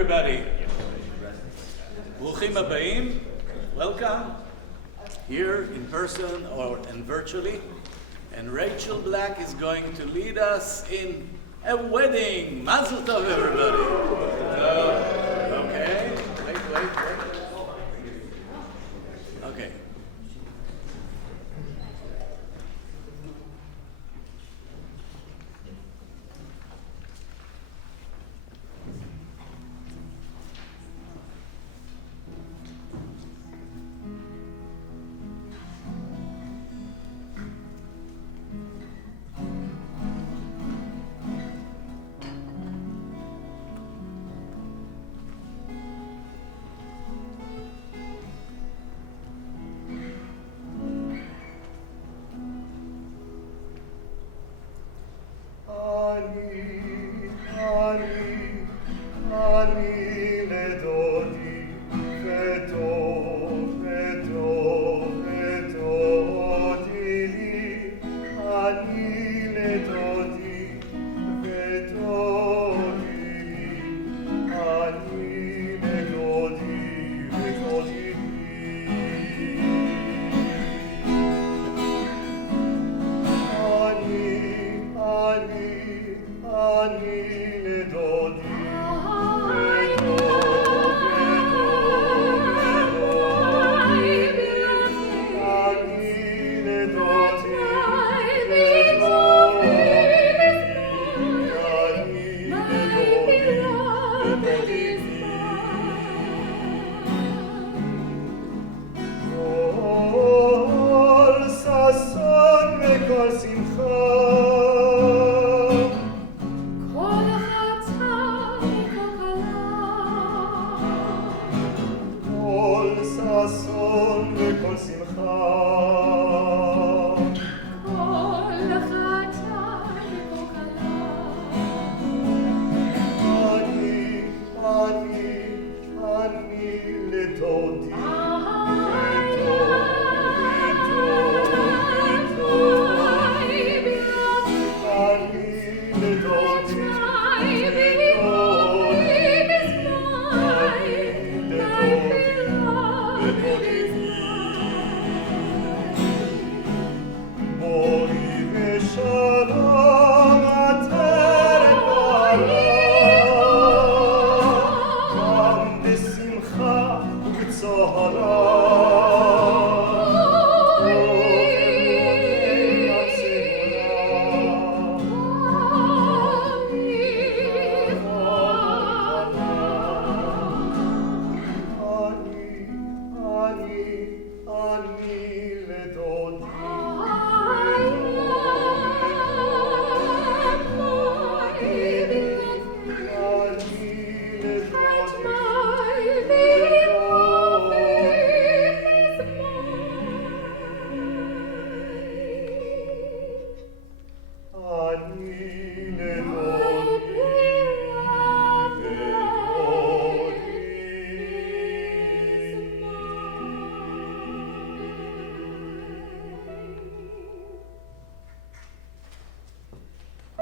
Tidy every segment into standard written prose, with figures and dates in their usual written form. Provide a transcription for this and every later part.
everybody. Bruchim habayim. Welcome here in person or and virtually. And Rachel Black is going to lead us in a wedding. Mazel tov, everybody. Okay. Wait. Okay.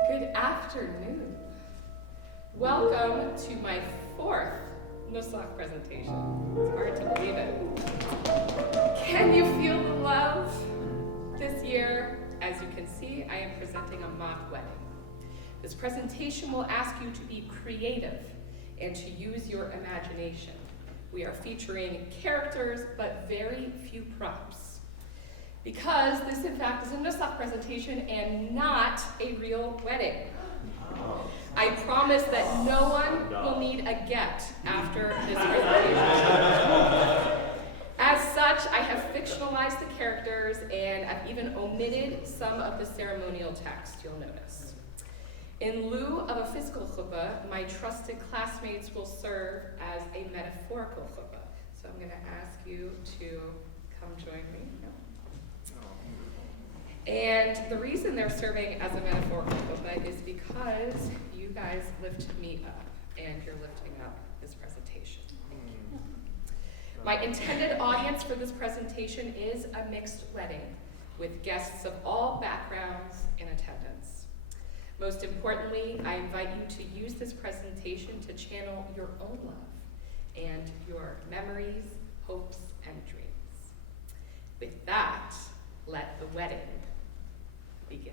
Good afternoon. Welcome to my fourth Nusah presentation. It's hard to believe it. Can you feel the love? This year, as you can see, I am presenting a mock wedding. This presentation will ask you to be creative and to use your imagination. We are featuring characters, but very few props. Because this, in fact, is a Nusach presentation and not a real wedding. I promise that no one will need a get after this presentation. As such, I have fictionalized the characters and I've even omitted some of the ceremonial text, you'll notice. In lieu of a physical chuppah, my trusted classmates will serve as a metaphorical chuppah. So I'm going to ask you to come join me. And the reason they're serving as a metaphorical chuppah is because you guys lift me up, and you're lifting up this presentation. My intended audience for this presentation is a mixed wedding with guests of all backgrounds in attendance. Most importantly, I invite you to use this presentation to channel your own love and your memories, hopes, and dreams. With that, let the wedding begin.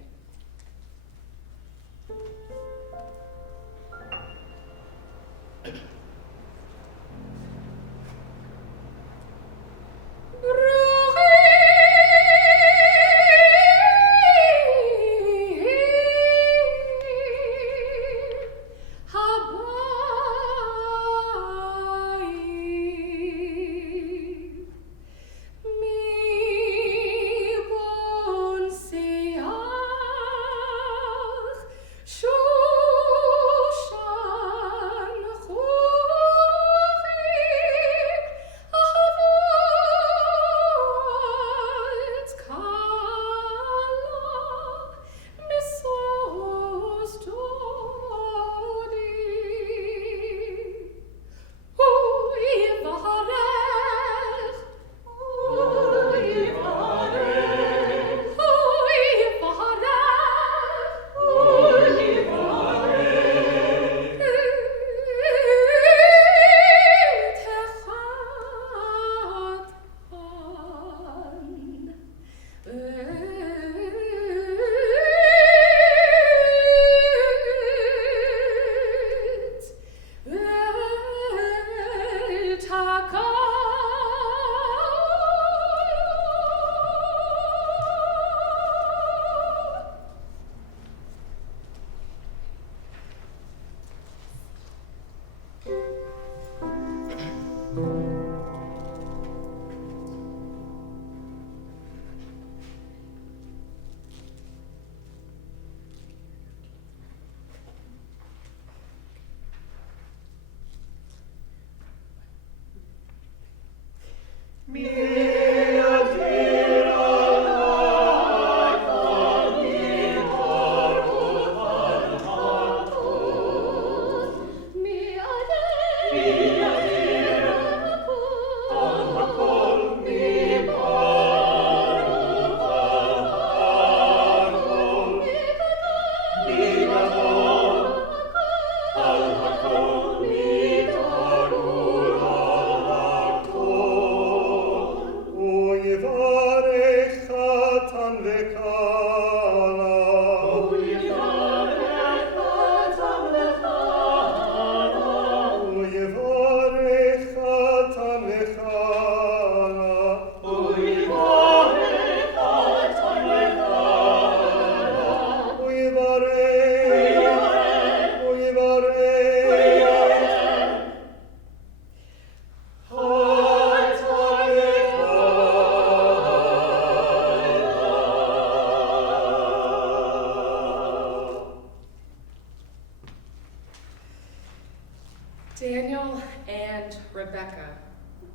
Daniel and Rebecca,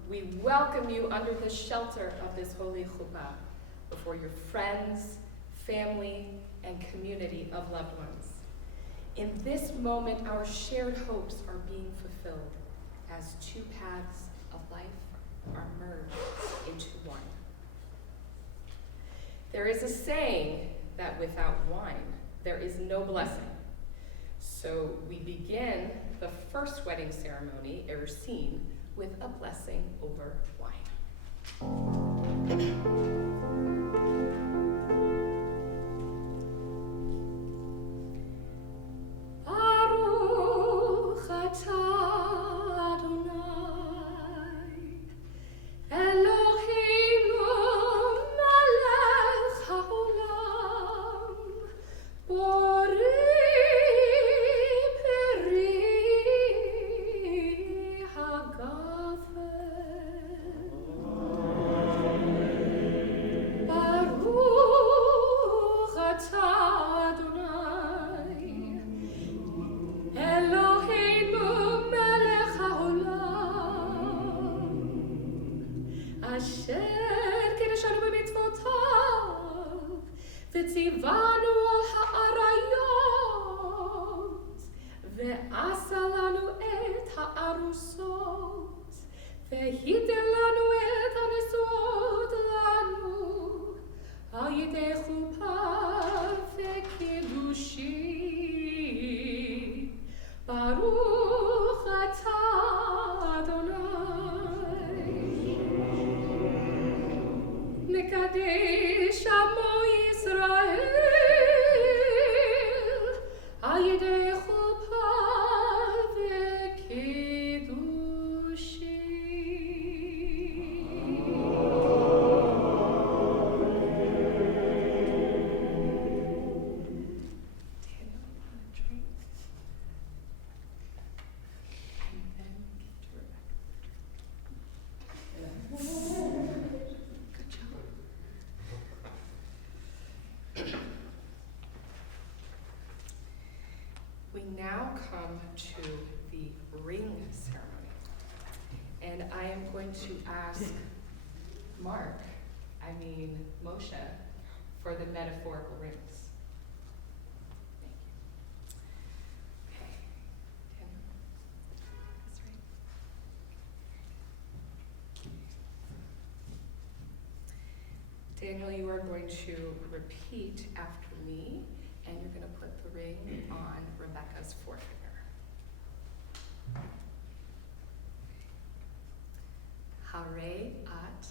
we welcome you under the shelter of this holy chuppah before your friends, family, and community of loved ones. In this moment, our shared hopes are being fulfilled as two paths of life are merged into one. There is a saying that without wine, there is no blessing. So we begin the first wedding ceremony, Ersine, with a blessing over wine. על ידי חופה וקידושין. come to the ring ceremony. And I am going to ask Moshe, for the metaphorical rings. Thank you. Okay. Daniel. That's right. Daniel, you are going to repeat after me, and you're going to put the ring on Rebecca's forefinger. Hare at.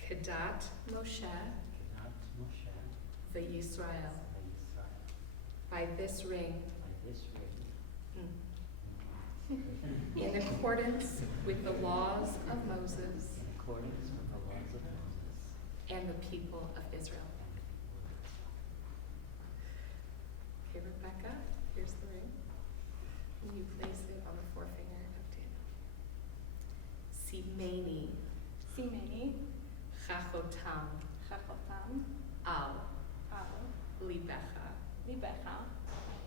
Kedat Moshe. V'Yisrael. By this ring. In accordance with the laws of Moses. And the people of Israel. Okay, Rebecca, here's the ring. And you place it on the forefinger of Daniel. Simeni. Chachotam. Al. Libecha.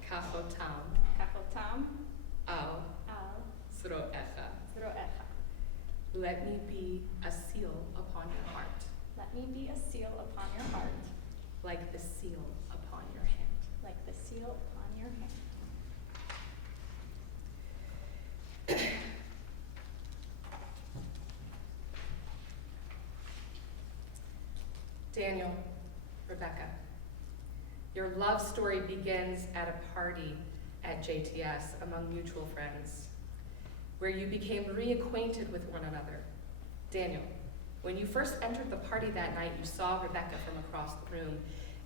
Kachotam. Al. Zroecha. Let me be a seal upon your heart. Let me be a seal upon your heart, like the seal upon your hand. like the seal upon your hand. Daniel, Rebecca, your love story begins at a party at JTS among mutual friends, where you became reacquainted with one another. Daniel, when you first entered the party that night, you saw Rebecca from across the room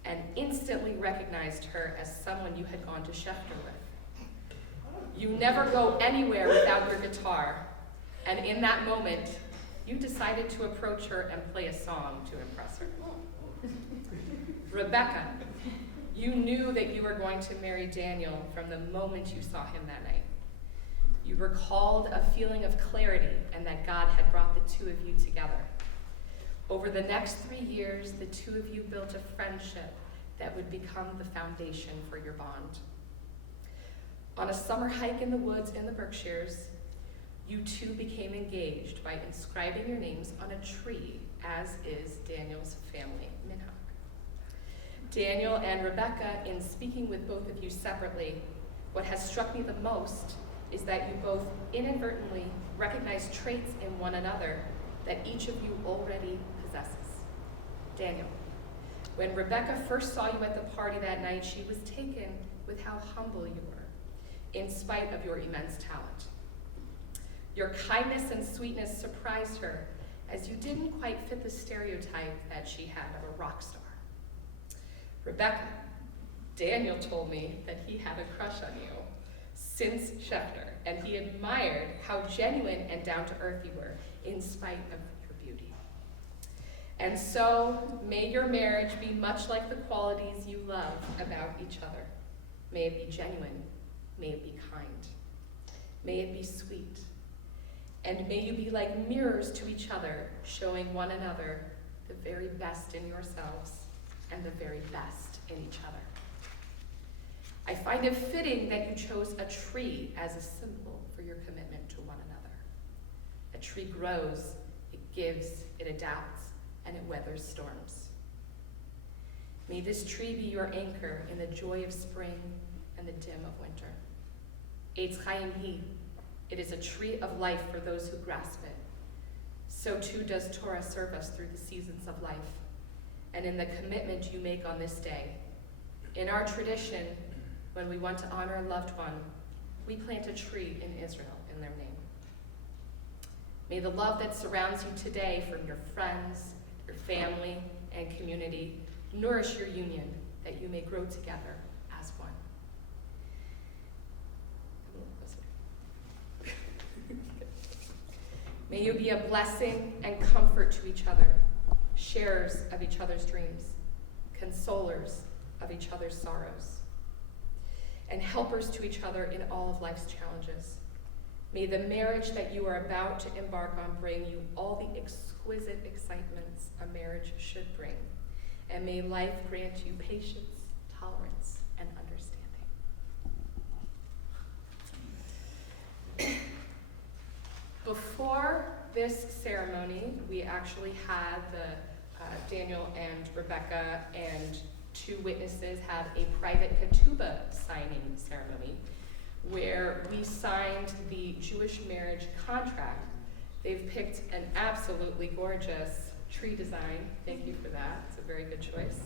and instantly recognized her as someone you had gone to Schefter with. You never go anywhere without your guitar, and in that moment, you decided to approach her and play a song to impress her. Rebecca, you knew that you were going to marry Daniel from the moment you saw him that night. You recalled a feeling of clarity and that God had brought the two of you together. Over the next 3 years, the two of you built a friendship that would become the foundation for your bond. On a summer hike in the woods in the Berkshires, you two became engaged by inscribing your names on a tree, as is Daniel's family minhag. Daniel and Rebecca, in speaking with both of you separately, what has struck me the most is that you both inadvertently recognize traits in one another that each of you already possesses. Daniel, when Rebecca first saw you at the party that night, she was taken with how humble you were, in spite of your immense talent. Your kindness and sweetness surprised her, as you didn't quite fit the stereotype that she had of a rock star. Rebecca, Daniel told me that he had a crush on you since Schefter, and he admired how genuine and down-to-earth you were, in spite of your beauty. And so, may your marriage be much like the qualities you love about each other. May it be genuine, may it be kind, may it be sweet, and may you be like mirrors to each other, showing one another the very best in yourselves and the very best in each other. I find it fitting that you chose a tree as a symbol for your commitment to one another. A tree grows, it gives, it adapts, and it weathers storms. May this tree be your anchor in the joy of spring and the dim of winter. Eitz Chaim Hi, it is a tree of life for those who grasp it. So too does Torah serve us through the seasons of life, and in the commitment you make on this day. In our tradition, when we want to honor a loved one, we plant a tree in Israel in their name. May the love that surrounds you today from your friends, your family, and community nourish your union, that you may grow together as one. May you be a blessing and comfort to each other, sharers of each other's dreams, consolers of each other's sorrows, and helpers to each other in all of life's challenges. May the marriage that you are about to embark on bring you all the exquisite excitements a marriage should bring. And may life grant you patience, tolerance, before this ceremony, we actually had Daniel and Rebecca and 2 witnesses have a private Ketubah signing ceremony where we signed the Jewish marriage contract. They've picked an absolutely gorgeous tree design. Thank you for that. It's a very good choice.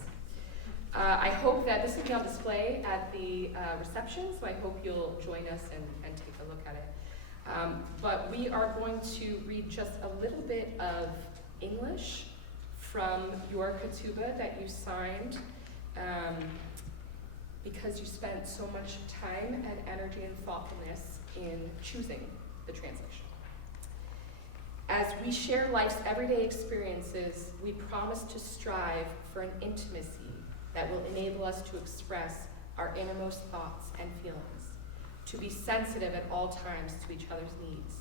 I hope that this will be on display at the reception, so I hope you'll join us and take a look at it. But we are going to read just a little bit of English from your Ketubah that you signed because you spent so much time and energy and thoughtfulness in choosing the translation. As we share life's everyday experiences, we promise to strive for an intimacy that will enable us to express our innermost thoughts and feelings, to be sensitive at all times to each other's needs,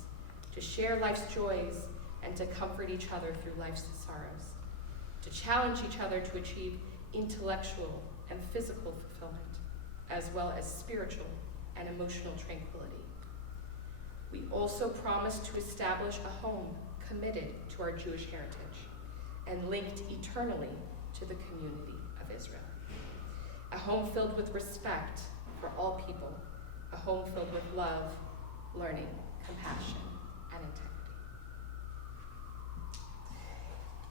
to share life's joys and to comfort each other through life's sorrows, to challenge each other to achieve intellectual and physical fulfillment, as well as spiritual and emotional tranquility. We also promise to establish a home committed to our Jewish heritage and linked eternally to the community of Israel. A home filled with respect for all people, a home filled with love, learning, compassion, and integrity.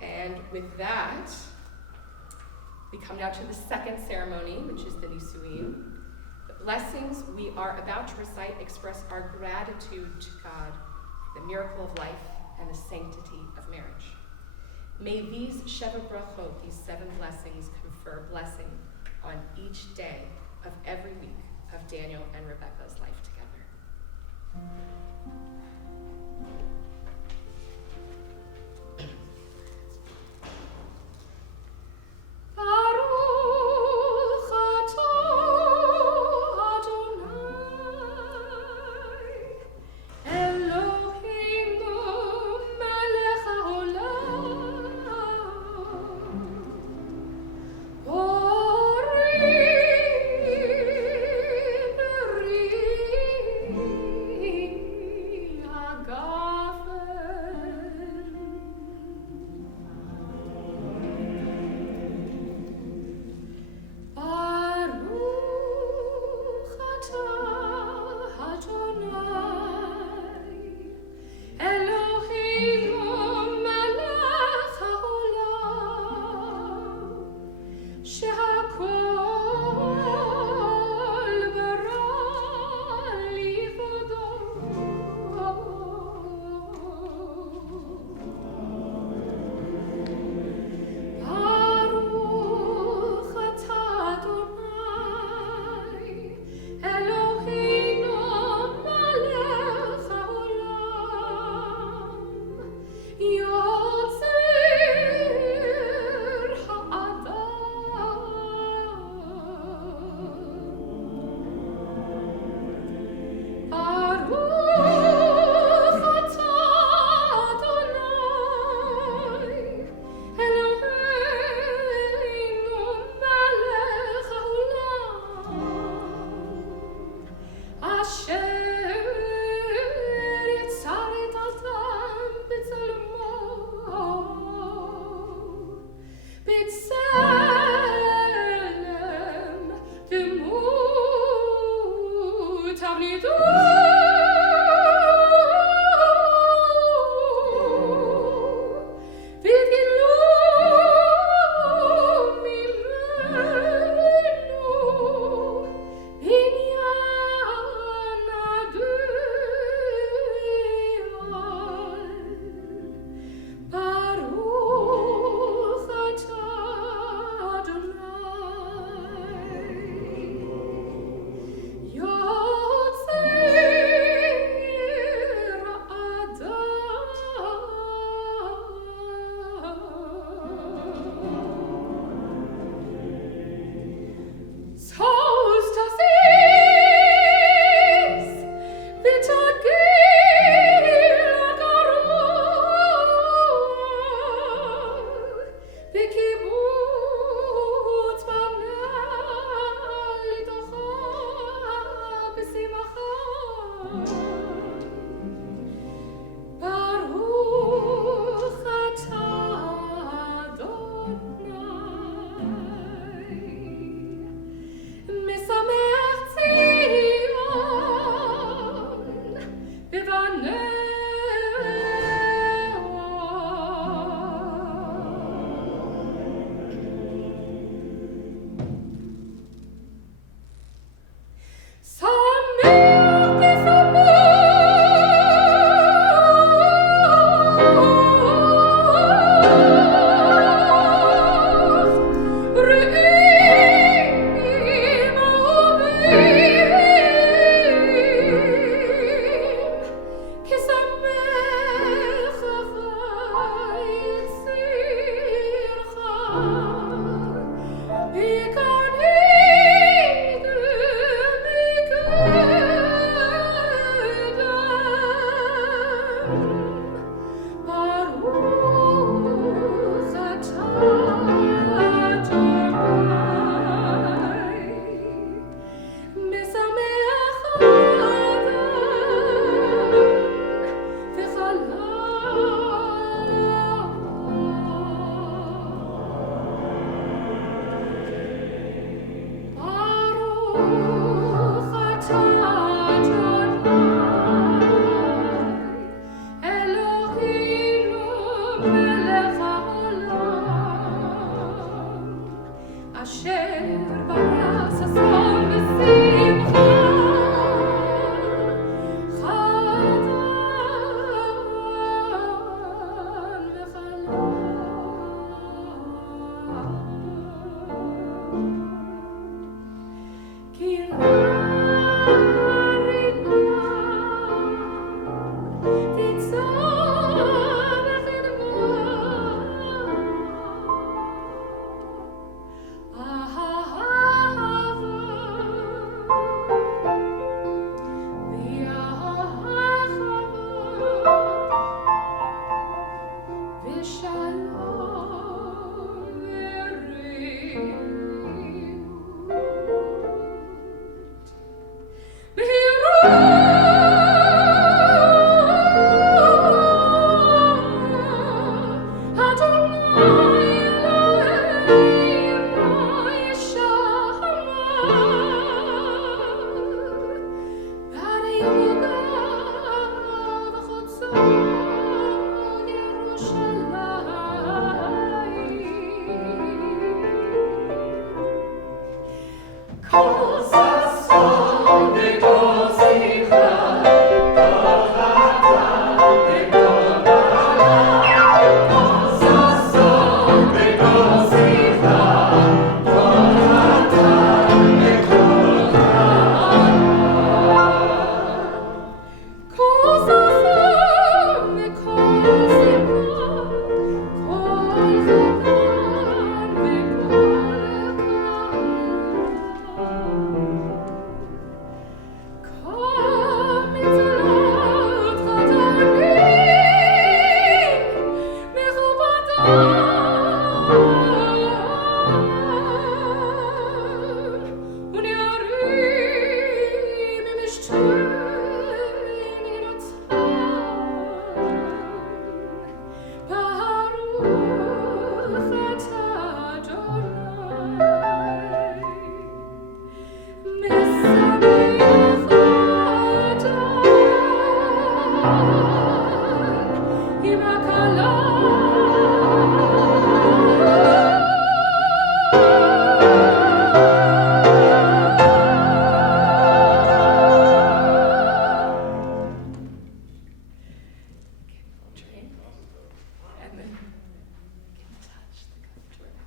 And with that, we come now to the second ceremony, which is the Nisuim. The blessings we are about to recite express our gratitude to God for the miracle of life and the sanctity of marriage. May these Sheva Brachot, these 7 blessings, confer blessing on each day of every week of Daniel and Rebecca's life together. And then can touch the Ketubah.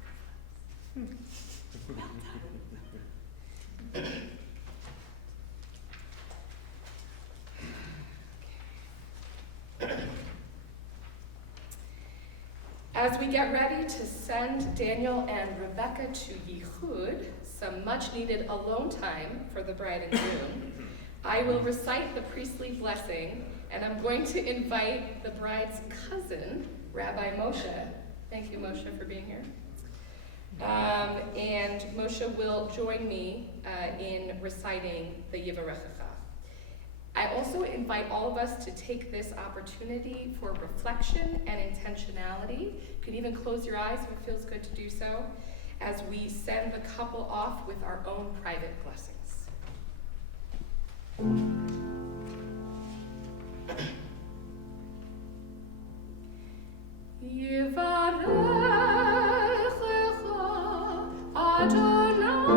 As we get ready to send Daniel and Rebecca to Yichud, some much-needed alone time for the bride and groom, I will recite the priestly blessing, and I'm going to invite the bride's cousin, Rabbi Moshe. Thank you, Moshe, for being here. And Moshe will join me in reciting the Yivarechecha. I also invite all of us to take this opportunity for reflection and intentionality. You can even close your eyes if it feels good to do so, as we send the couple off with our own private blessings. Yivarechecha Adonai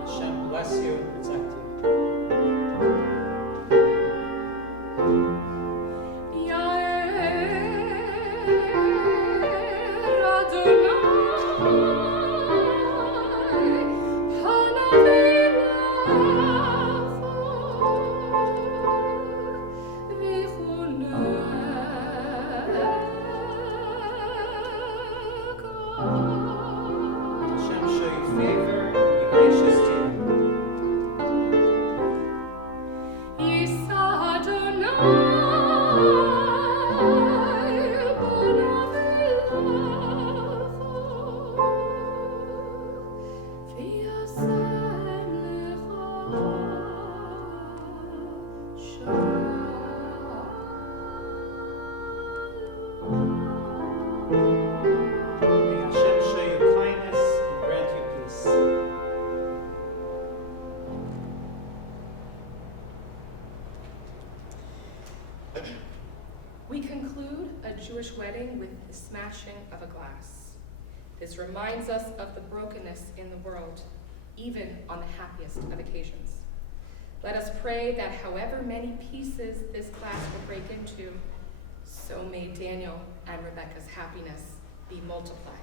Hashem bless you and protect you. Hashem show you favor and be gracious to you. May Hashem show you kindness and grant you peace. We conclude a Jewish wedding with the smashing of a glass. This reminds us of the brokenness in the world, even on the happiest of occasions. Let us pray that however many pieces this glass will break into, so may Daniel and Rebecca's happiness be multiplied.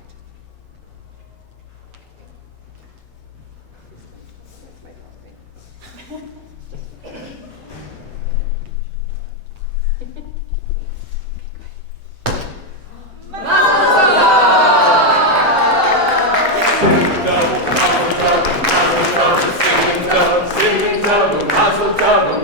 Mazel tov,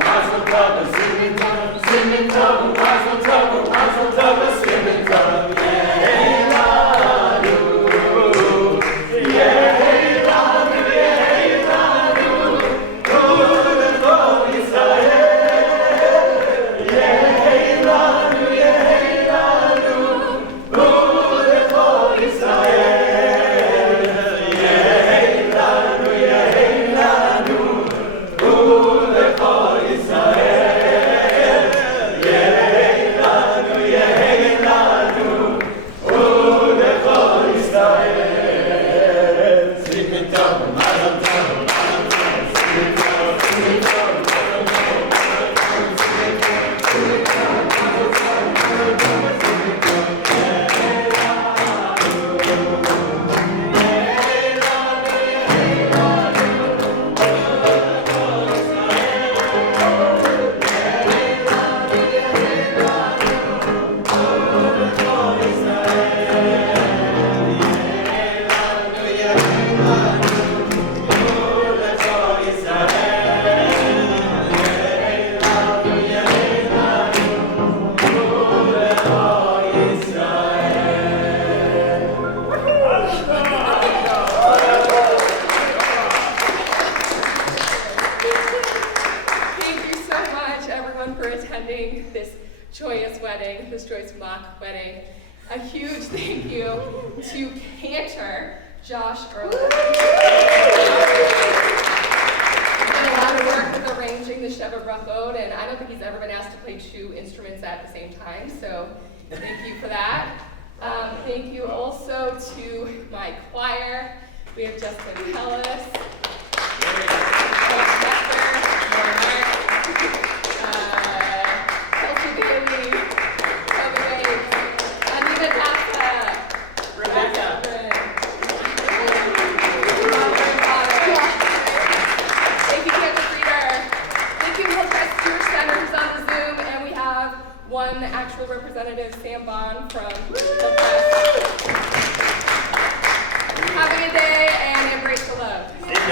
Joyce mock wedding. A huge thank you to Cantor, Josh Earle. He's done a lot of work with arranging the Sheva Brachot, and I don't think he's ever been asked to play 2 instruments at the same time, so thank you for that. Thank you also to my choir. We have Justin Pellis, Kelsey Bailey, Toby Waits, Anita Nasa, Rebecca. Thank you, Kansas Reader. Thank you, Hillcrest Jewish Center, who's on the Zoom, and we have one actual representative, Sam Bond from Hillcrest. Have a good day and embrace the love. Sing it,